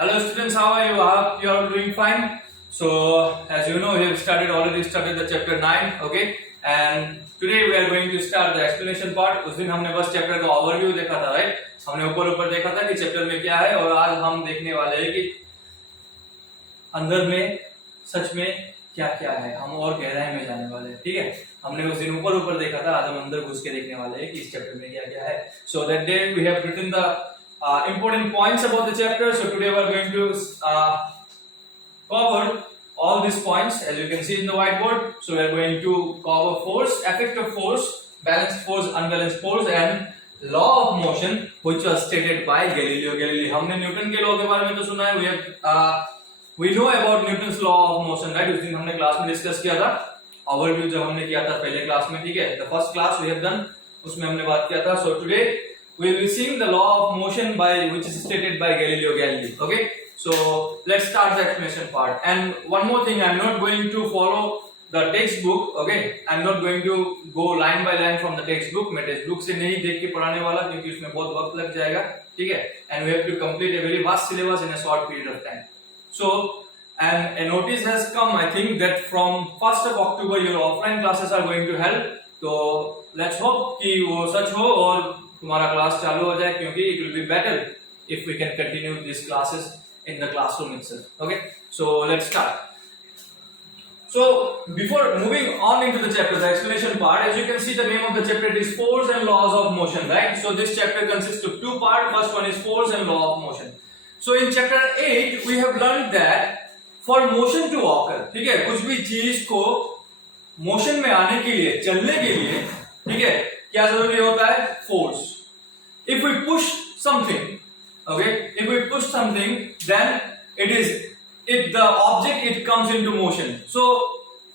Hello students, how are you? I hope you are doing fine. So as you know, we have already started the chapter 9, okay? And today we are going to start the explanation part. उस दिन हमने बस chapter का overview देखा था, right? हमने ऊपर देखा था कि चैप्टर में क्या है, और आज हम देखने वाले हैं कि अंदर में सच में क्या क्या है। हम और गहराई में जाने वाले हैं, ठीक है? हमने उस दिन ऊपर देखा था, आज हम अंदर घुस के देखने वाले हैं कि इस चैप्टर में क्या क्या है। So that day we have written the important points about the chapter. So today we are going to cover all these points as you can see in the whiteboard. So we are going to cover force, effect of force, balanced force, unbalanced force, and law of motion, which was stated by Galileo Galilei. हमने Newton के law के बारे में तो सुना है, we know about Newton's law of motion, right? उस दिन हमने क्लास में डिस्कस किया था, ओवरव्यू जब हमने किया था पहले क्लास में, ठीक है? The first class we have done, उसमें हमने बात किया था. So today we will be seeing the law of motion which is stated by Galileo Galilei. Okay, so let's start the explanation part. And one more thing, I'm not going to follow the textbook. Okay, I'm not going to go line by line from the textbook. मैं textbook से नहीं देख के पढ़ाने वाला, क्योंकि उसमें बहुत वक्त लग जाएगा, ठीक है? And we have to complete a very vast syllabus in a short period of time. So and a notice has come, I think, that from 1st of October your offline classes are going to help. तो let's hope कि वो सच हो और तुम्हारा class चालू हो जाए, क्योंकि it will be better if we can continue these classes in the classroom itself. Okay, so let's start. So before moving on into the chapter, the explanation part, as you can see, the name of the chapter is force and laws of motion, right? So this chapter consists of two parts. First one is force and law of motion. So in chapter 8 we have learned that for motion to occur, ठीक है, कुछ भी चीज को motion में आने के लिए, चलने के लिए, ठीक है, क्या जरूरी होता है? Force. If we push something, okay, if we push something, then the object, it comes into motion. So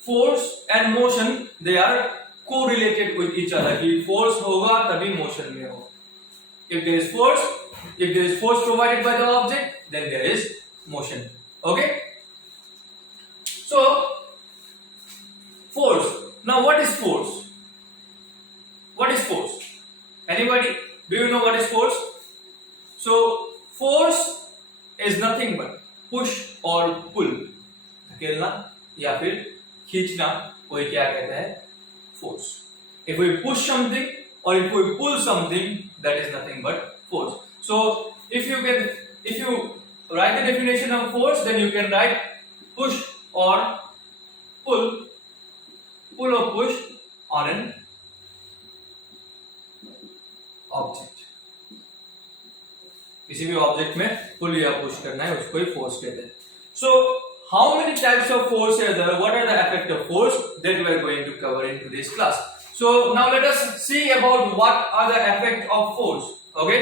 force and motion, they are correlated with each other. कि force होगा तभी motion में हो. If there is force provided by the object, then there is motion. Okay, so force. Now what is force? What is force? Anybody? Do you know what is force? So force is nothing but push or pull. धकेलना या फिर खींचना, कोई क्या कहता है? Force. If we push something or if we pull something, that is nothing but force. So if you write the definition of force, then you can write push or pull or push on an object. किसी भी object में पुल या push करना है, उसको ही force कहते हैं. So how many types of force are there, what are the effect of force, that we are going to cover in today's class. So now let us see about what are the effect of force. Okay,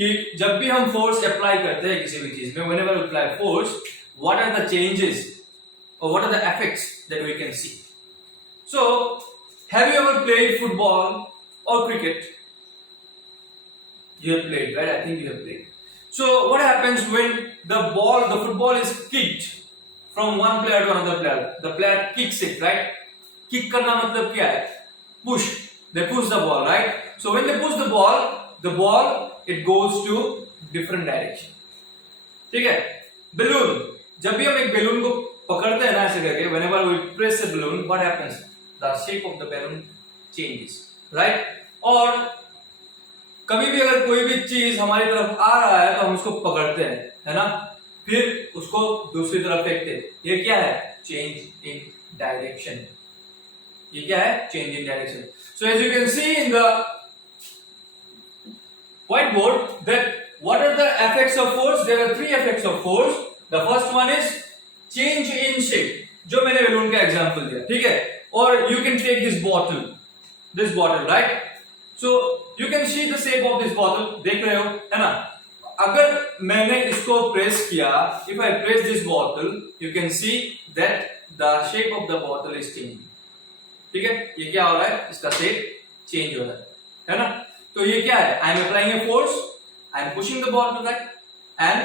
कि जब भी हम force apply करते हैं किसी भी चीज में, whenever we apply force, what are the changes और what are the effects that we can see. So have you ever played football और cricket? You have played, right? I think you have played. So what happens when the football is kicked from one player to another player? The player kicks it, right? Kick करना मतलब क्या है? Push. They push the ball, right? So when they push the ball it goes to different direction. ठीक है? Balloon. जब भी हम एक balloon को पकड़ते हैं ना ऐसे करके, whenever we press the balloon, what happens? The shape of the balloon changes, right? और कभी भी अगर कोई भी चीज हमारी तरफ आ रहा है तो हम उसको पकड़ते हैं, है ना? फिर उसको दूसरी तरफ फेंकते हैं. ये क्या है? Change in direction. ये क्या है? Change in direction. So as you can see in the white board that what are the effects of force. There are 3 effects of force. The first one is change in shape, जो मैंने balloon का example दिया, ठीक है? और you can take this bottle, right? So you can see the shape of this bottle. देख रहे हो, है ना? अगर मैंने इसको प्रेस किया, if I press this bottle, you can see that the shape of the bottle is changing. ठीक है? ये क्या हो रहा है? इसका शेप चेंज हो रहा है ना? तो ये क्या है? I am applying a force, I am pushing the bottle back, and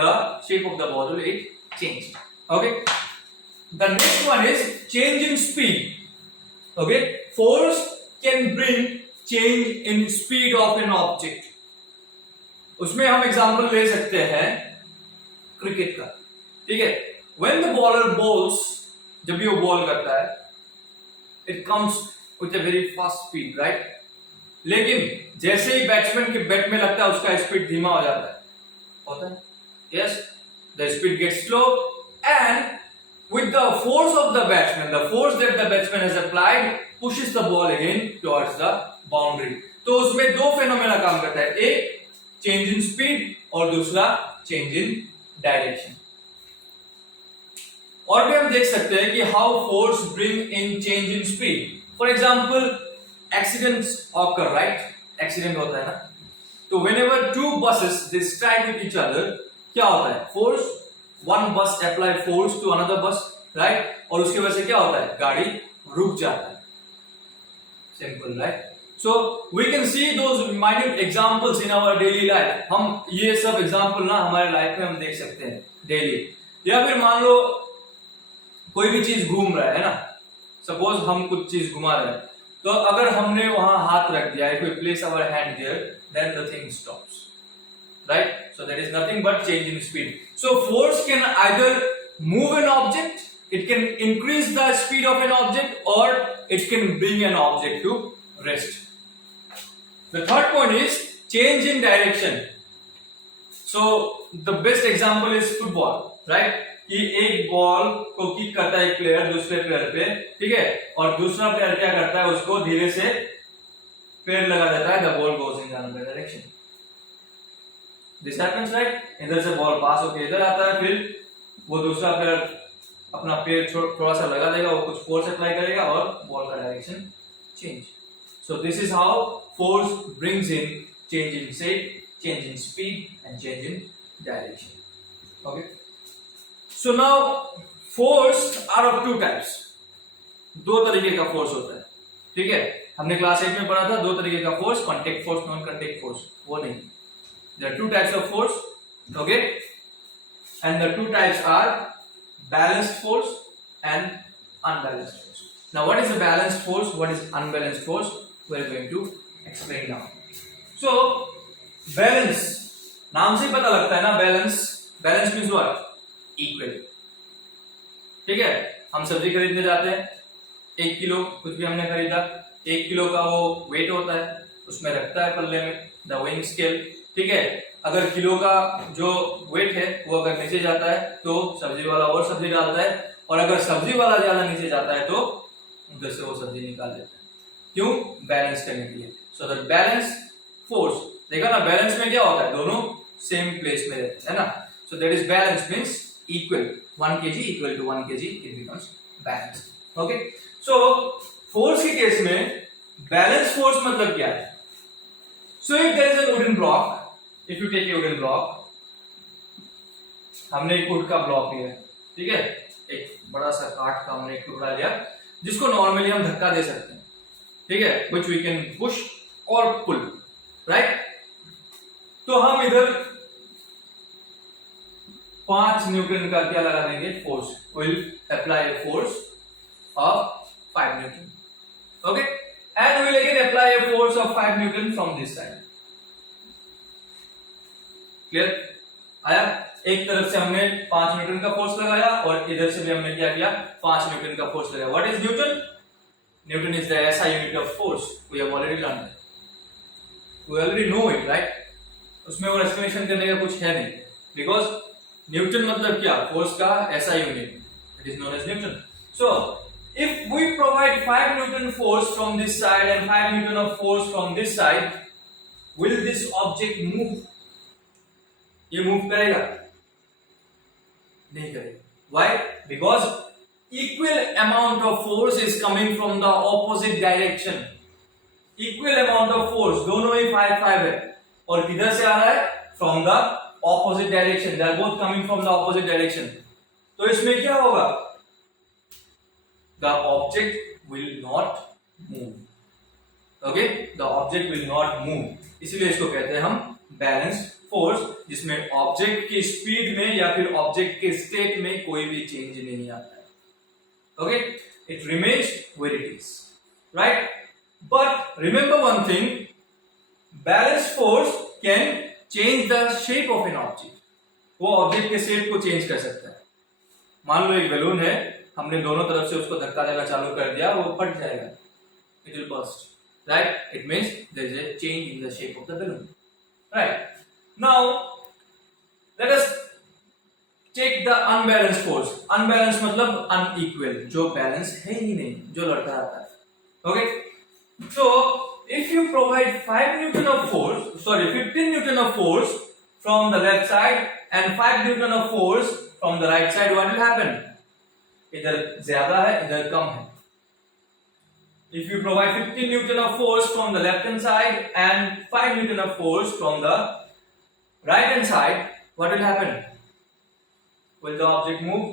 the shape of the bottle is changed. Okay? The next one is change in speed. Okay? Force can bring change in speed of an object. उसमें हम example ले सकते हैं cricket का, ठीक है। When the bowler balls, जब भी वो बॉल करता है, it comes with a very fast speed, right. लेकिन जैसे ही बैट्समैन के बैट में लगता है उसका स्पीड धीमा हो जाता है, होता है, yes, the speed gets slow and with the force of the batsman, the force that the batsman has applied pushes the ball again towards the boundary. तो उसमें दो फेनोमेना काम करता है, एक चेंज इन स्पीड और दूसरा चेंज इन डायरेक्शन। और भी हम देख सकते हैं कि how force bring in change in speed. For example accidents occur, right, accident होता है ना, तो whenever to buses they strike with each other, क्या होता है, फोर्स, वन बस अप्लाई फोर्स टू अनदर बस, राइट, और उसकी वजह से क्या होता है, गाड़ी रुक जाता है, simple, right. So we can see those minute examples in our daily life. हम ये सब एग्जांपल ना हमारे लाइफ में हम देख सकते हैं डेली। या फिर मान लो कोई भी चीज घूम रहा है ना, सपोज हम कुछ चीज घुमा रहे हैं, तो अगर हमने वहां हाथ रख दिया, if we place our hand there, then the thing stops, right? So that is nothing but change in speed. So force can either move an object, it can increase the speed of an object, or it can bring an object to rest. The third point is change in direction. So the best example is football, right? कि एक ball को kick करता है एक player दूसरे player पे, ठीक है, और दूसरा प्लेयर क्या करता है, उसको धीरे से पैर लगा देता है, the ball goes in another direction. This happens, right, इधर से बॉल पास होकर इधर आता है, फिर वो दूसरा प्लेयर अपना पैर थोड़ा सा लगा देगा, वो कुछ फोर्स अप्लाई करेगा और बॉल का direction change. So this is how force brings in change in shape, change in speed and change in direction. Okay, so now force are of two types. दो तरीके का फोर्स होता है, ठीक है, हमने क्लास 8 में पढ़ा था, दो तरीके का force, contact force, non contact force, वो नहीं। There are two types of force, okay, and the two types are balanced force and unbalanced force. Now what is a balanced force, what is unbalanced force, we are going to explain now. So balance, नाम से पता लगता है ना, balance means what, equal, ठीक है। हम सब्जी खरीदने जाते हैं, 1 किलो कुछ भी हमने खरीदा, 1 किलो का वो वेट होता है, उसमें रखता है पल्ले में, द वेइंग स्केल, ठीक है। अगर किलो का जो वेट है वो अगर नीचे जाता है तो सब्जी वाला और सब्जी डालता है, और अगर सब्जी वाला ज्यादा नीचे जाता है तो उधर से वो सब्जी निकाल देता है, क्यों, बैलेंस करने के लिए। सो दैट बैलेंस फोर्स, देखा ना, बैलेंस में क्या होता है, दोनों सेम प्लेस में रहते हैं ना। So that is balance means equal, 1 kg equal to 1 kg, it becomes balance. Okay, so force के केस में बैलेंस फोर्स मतलब क्या है। So if there is a wooden block, if you take a wooden block, हमने एक would का block लिया, ठीक है, एक बड़ा सा काठ का हमने एक टुकड़ा लिया, जिसको नॉर्मली हम धक्का दे सकते हैं, ठीक है, which we can push or pull, right? तो हम इधर 5 न्यूटन का क्या लगा देंगे, force, will apply a force of 5 Newton, okay? And we will again apply a force of 5 Newton from this side. Clear? आया, एक तरफ से हमने 5 न्यूटन का फोर्स लगाया और इधर से भी हमने क्या किया, 5 न्यूटन का फोर्स लगाया। What is Newton? Newton is the SI unit of force. We have already learned that. We already know it, right? उसमें और एक्सप्लेनेशन करने का कुछ है नहीं, because न्यूटन मतलब क्या, फोर्स का SI unit, it is known as Newton. So if we provide 5 Newton force from this side and 5 Newton of force from this side, will this object move? ये move करेगा? नहीं करेगा। Why? Because equal amount of force is coming from the opposite direction. Equal amount of force, दोनों ही 5-5 है, और किधर से आ रहा है, from the opposite direction. They are both coming from the opposite direction. तो इसमें क्या होगा, the object will not move, okay, the object will not move, इसलिए इसको कहते हैं हम बैलेंस फोर्स, जिसमें ऑब्जेक्ट की स्पीड में या फिर ऑब्जेक्ट के स्टेट में कोई भी चेंज नहीं आता है, okay, it remains where it is, right. But remember one thing, balance force can change the shape of an object, वो ऑब्जेक्ट के शेप को चेंज कर सकता है। मान लो एक बैलून है, हमने दोनों तरफ से उसको धक्का देना चालू कर दिया, वो फट जाएगा, it will burst, right? It means there is a change in the shape of the balloon, right? Now let us take the unbalance force. Unbalance मतलब अनइक्वल, जो बैलेंस है ही नहीं, जो लड़ता रहता है। Okay, so if you provide 5 Newton of force, sorry 15 Newton of force from the left side and 5 Newton of force from the right side, what will happen? इधर ज्यादा है, इधर कम है। If you provide 15 Newton of force from the left hand side and 5 Newton of force from the right hand side, what will happen? Will the object move?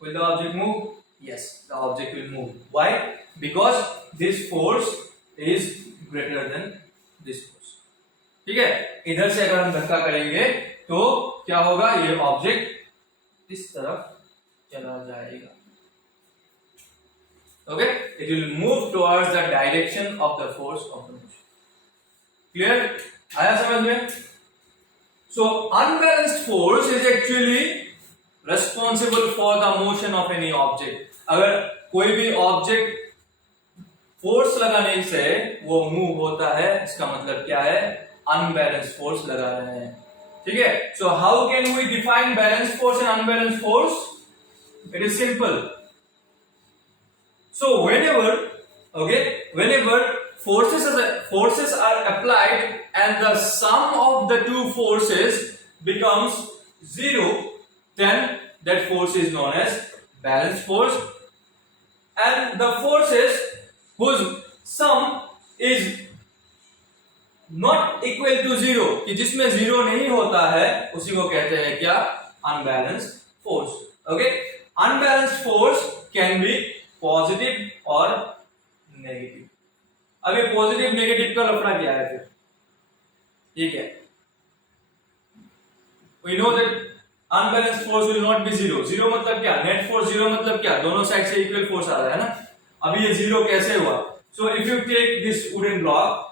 Will the object move? Yes, the object will move. Why? Because this force is greater than this force. ठीक है, इधर से अगर हम धक्का करेंगे तो क्या होगा, ये ऑब्जेक्ट इस तरफ चला जाएगा। Okay, it will move towards the direction of the force of the motion. Clear? आया समझ में? So unbalanced force is actually responsible for the motion of any object. अगर कोई भी ऑब्जेक्ट फोर्स लगाने से वो मूव होता है, इसका मतलब क्या है? अनबैलेंस फोर्स लगा रहे हैं। ठीक है, so how can we define balance force and unbalance force? It is simple. So whenever forces are applied and the sum of the two forces becomes zero, then that force is known as balanced force, and the forces whose sum is not equal to zero, कि जिसमें zero नहीं होता है, उसी को कहते हैं क्या? unbalanced force. Okay, unbalanced force can be positive or negative. अब ये पॉजिटिव नेगेटिव का लफड़ा क्या है फिर? ये क्या है? We know that unbalanced force will not be zero. Zero मतलब क्या? नेट फोर्स जीरो मतलब क्या? दोनों साइड से इक्वल फोर्स आ रहा है ना। अभी ये जीरो कैसे हुआ? So if you take this wooden block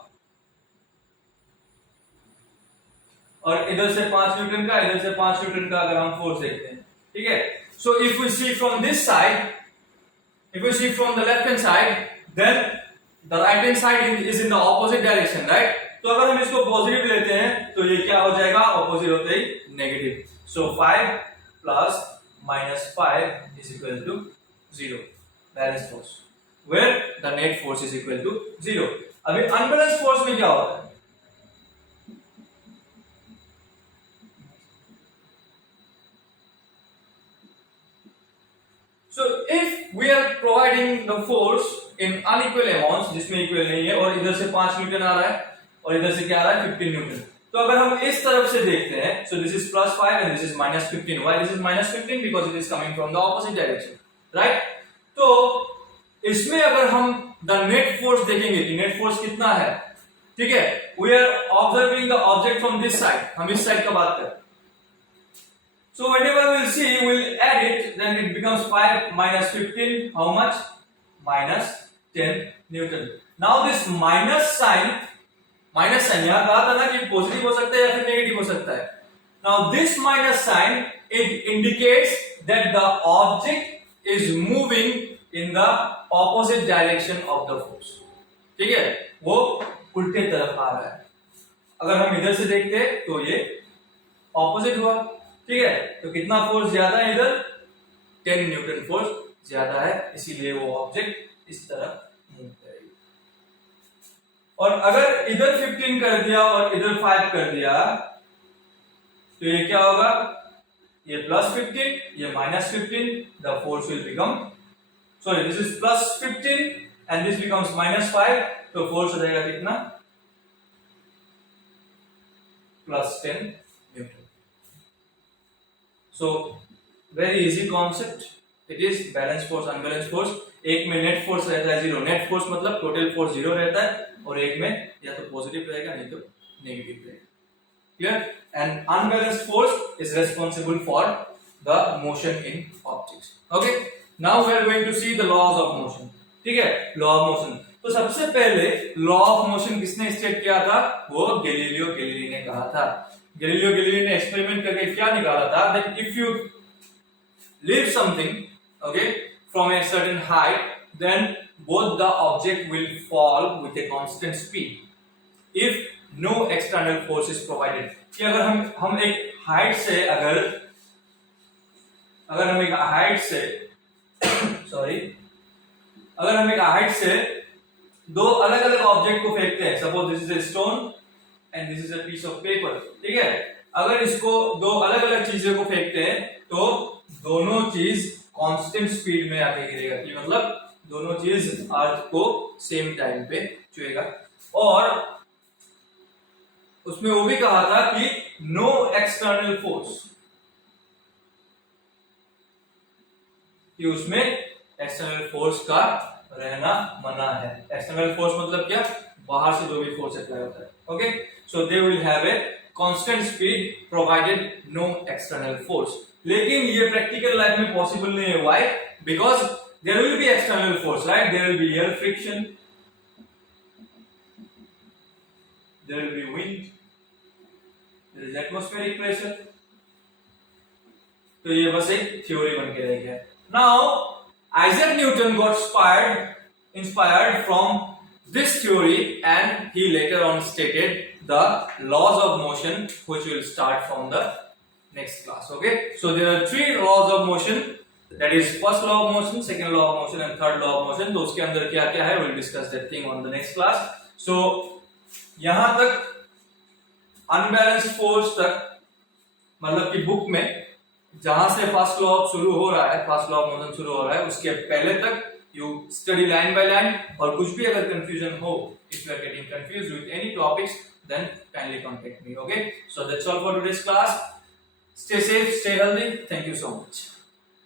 और इधर से 5 न्यूटन का, इधर से 5 न्यूटन का अगर हम फोर्स देखते हैं, ठीक है? So if we see from this side, if we see from the left hand side, then the right hand side is in the opposite direction, right? तो अगर हम इसको पॉजिटिव लेते हैं तो ये क्या हो जाएगा? ऑपोजिट होते ही negative. So 5 plus minus 5 is equal to 0, balance force, where the net force is equal to 0। अभी अनबैलेंस फोर्स में क्या होता है? So if we are providing the force in unequal amounts, जिसमें इक्वल नहीं है, और इधर से 5 न्यूटन आ रहा है और इधर से क्या आ रहा है? 15 न्यूटन। तो अगर हम इस तरफ से देखते हैं, so this is plus 5 and this is minus 15. Why this is minus 15? Because it is coming from the opposite direction, right? तो इसमें अगर हम the net force देखेंगे कि net force कितना है, ठीक है? We are observing the object from this side. हम इस साइड का बात करें। So whenever we'll see, we'll add it, then it becomes 5 minus 15, how much? Minus 10 Newton. Now this minus sign यहाँ कहा था ना कि पॉजिटिव हो सकता है या फिर नेगेटिव हो सकता है। Now this minus sign, it indicates that the object is moving in the opposite direction of the force. ठीक है, वो उल्टे तरफ आ रहा है। अगर हम इधर से देखते तो ये ऑपोजिट हुआ, ठीक है? तो कितना फोर्स ज्यादा है इधर? 10 न्यूटन फोर्स ज्यादा है, इसीलिए वो ऑब्जेक्ट इस तरफ मूव करेगी। और अगर इधर 15 कर दिया और इधर 5 कर दिया तो ये क्या होगा? ये प्लस 15, ये minus 15, the force will become, sorry this is plus 15 and this becomes minus 5, तो फोर्स हो जाएगा कितना? Plus 10 Newton. So very easy concept. It is balance force, unbalanced force. एक में नेट फोर्स रहता है जीरो, नेट फोर्स मतलब total force zero रहता है, और एक में या तो पॉजिटिव रहेगा नहीं तो नेगेटिव रहेगा। Clear? And unbalanced force is responsible for the motion in objects. Okay, now we are going to see the laws of motion. ठीक है, लॉ ऑफ मोशन। तो सबसे पहले लॉ ऑफ मोशन किसने स्टेट किया था? वो गैलीलियो गैलीली ने कहा था। गैलीलियो गैलीली ने एक्सपेरिमेंट करके क्या निकाला था, that if you lift something, okay, from a certain height, then both the object will fall with a constant speed if no external force is provided. कि अगर हम एक हाइट से अगर हम एक हाइट से सॉरी अगर हम एक हाइट से दो अलग अलग ऑब्जेक्ट को फेंकते हैं, suppose this is a stone and this is a piece of paper, ठीक है, अगर इसको दो अलग अलग चीजों को फेंकते हैं तो दोनों चीज कांस्टेंट स्पीड में आके गिरेगा, कि मतलब दोनों चीज अर्थ को सेम टाइम पे छुएगा। और उसमें वो भी कहा था कि नो एक्सटर्नल फोर्स, कि उसमें एक्सटर्नल फोर्स का रहना मना है। एक्सटर्नल फोर्स मतलब क्या, बाहर से जो भी फोर्स अप्लाई होता है, okay, so they will have a constant speed provided no external force. लेकिन ये प्रैक्टिकल लाइफ में पॉसिबल नहीं है, why, because there will be external force, right, there will be air friction, there will be wind, there is atmospheric pressure. तो ये बस एक theory बन के रह गया। Now Isaac Newton got inspired from this theory and he later on stated the laws of motion, which will start from the next class, okay. So there are three laws of motion, that is first law of motion, second law of motion and third law of motion. तो उसके अंदर क्या क्या है, we'll discuss that thing on the next class. So यहां तक unbalanced force तक, मतलब कि बुक में जहां से फर्स्ट लॉ शुरू हो रहा है, फर्स्ट लॉ ऑफ मोशन शुरू हो रहा है, उसके पहले तक you study line by line. और कुछ भी अगर confusion हो, if you are getting confused with any topics, then kindly contact me, okay. So that's all for today's class. Stay safe, stay healthy. Thank you so much.